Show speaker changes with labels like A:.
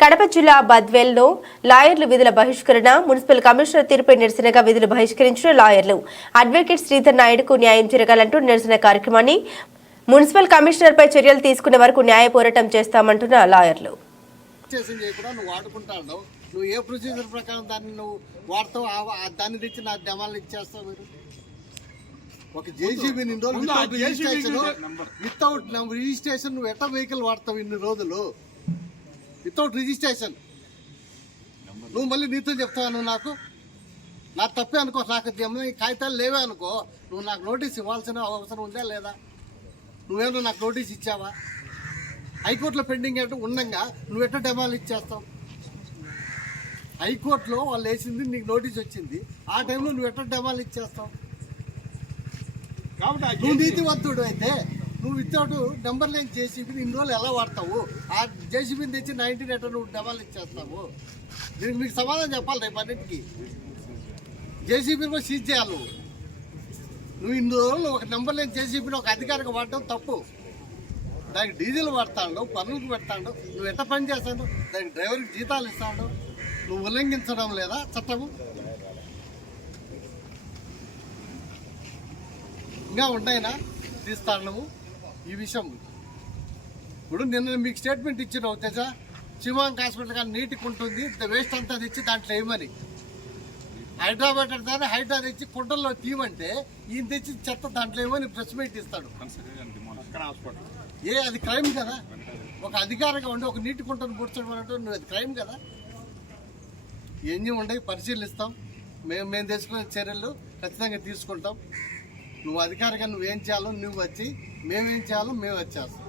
A: కడప జిల్లా బద్వేల్లో లాయర్లు విధుల బహిష్కరణ మున్సిపల్ కమిషనర్ తీర్పుపై నిరసనగా విధులు బహిష్కరించిన లాయర్లు. అడ్వకేట్ శ్రీధర్ నాయుడుకు న్యాయం జరగాలంటూ నిరసన కార్యక్రమాన్ని మున్సిపల్ కమిషనర్పై చర్యలు తీసుకునే వరకు న్యాయ పోరాటం చేస్తామంటున్న లాయర్లు.
B: నువ్వు ఏ ప్రొసీజర్ ప్రకారం దాన్ని నువ్వు వాడతావు? దాన్ని తెచ్చి నా డెమాలు ఇచ్చేస్తావు మీరు. ఒక జేసీబీ ఇన్ని రోజులు వితౌట్ రిజిస్ట్రేషన్ నువ్వు ఎట్లా వెహికల్ వాడతావు ఇన్ని రోజులు? Without registration. నువ్వు మళ్ళీ నీతో చెప్తావు నువ్వు నాకు? నా తప్పే అనుకో నాకు కాగితాలు లేవే అనుకో నువ్వు నాకు నోటీస్ ఇవ్వాల్సిన అవసరం ఉందా లేదా? నువ్వేమన్నా నాకు నోటీస్ ఇచ్చావా? హైకోర్టులో పెండింగ్ ఏంటో ఉండగా. నువ్వు ఎట్లా డెమాలు ఇచ్చేస్తావు హైకోర్టులో వాళ్ళు వేసింది నీకు నోటీస్ వచ్చింది. ఆ టైంలో నువ్వు ఎట్లా డెమాలు ఇచ్చేస్తావు
C: కాబట్టి
B: నువ్వు నీతివంతుడు అయితే నువ్వు వితౌట్ నెంబర్ లేని జేసీబీని ఇన్ని రోజులు ఎలా వాడతావు? ఆ జేసీబీని తెచ్చి నైన్టీన్ ఎట్లా నువ్వు డెమాలు ఇచ్చేస్తావు. దీనికి మీకు సమాధానం చెప్పాలి రేపు అన్నిటికీ. జేసీబీని కూడా సీజ్ చేయాలి నువ్వు. నువ్వు ఇన్ని రోజులు ఒక నెంబర్ లేని జేసీబీని ఒక అధికారికి వాడటం తప్పు. దానికి డీజిల్ పడతాడు పనులకు పెడతాడు నువ్వు ఎంత పని చేస్తాడు దానికి డ్రైవర్కి జీతాలు ఇస్తాడు నువ్వు ఉల్లంఘించడం లేదా చట్టము? ఇంకా ఉన్నాయినా? తీస్తాను ఈ విషయం. ఇప్పుడు నిన్న మీకు స్టేట్మెంట్ ఇచ్చినావు తెజా శివాంక్ హాస్పిటల్ కానీ నీటికి ఉంటుంది వేస్ట్ అంతా తెచ్చి దాంట్లో వేయమని. హైదరాబాద్ అంటే హైదరాబాద్ తెచ్చి కుంటల్లో తీయమంటే ఈయన తెచ్చి చెత్త దాంట్లో ఏమని ప్రెస్ మీట్ ఇస్తాడు. ఏ అది క్రైమ్ కదా? ఒక అధికారిగా ఉండి ఒక నీటి కుంటను పూడ్చడం అంటే నువ్వు అది క్రైమ్ కదా? ఎన్ని ఉండయి పరిశీలిస్తాం. మేము మేము తీసుకునే చర్యలు ఖచ్చితంగా తీసుకుంటాం. నువ్వు అధికారిగా నువ్వేం చేయాలో నువ్వు వచ్చి మేమేం చేయాలో మేము వచ్చేస్తాం.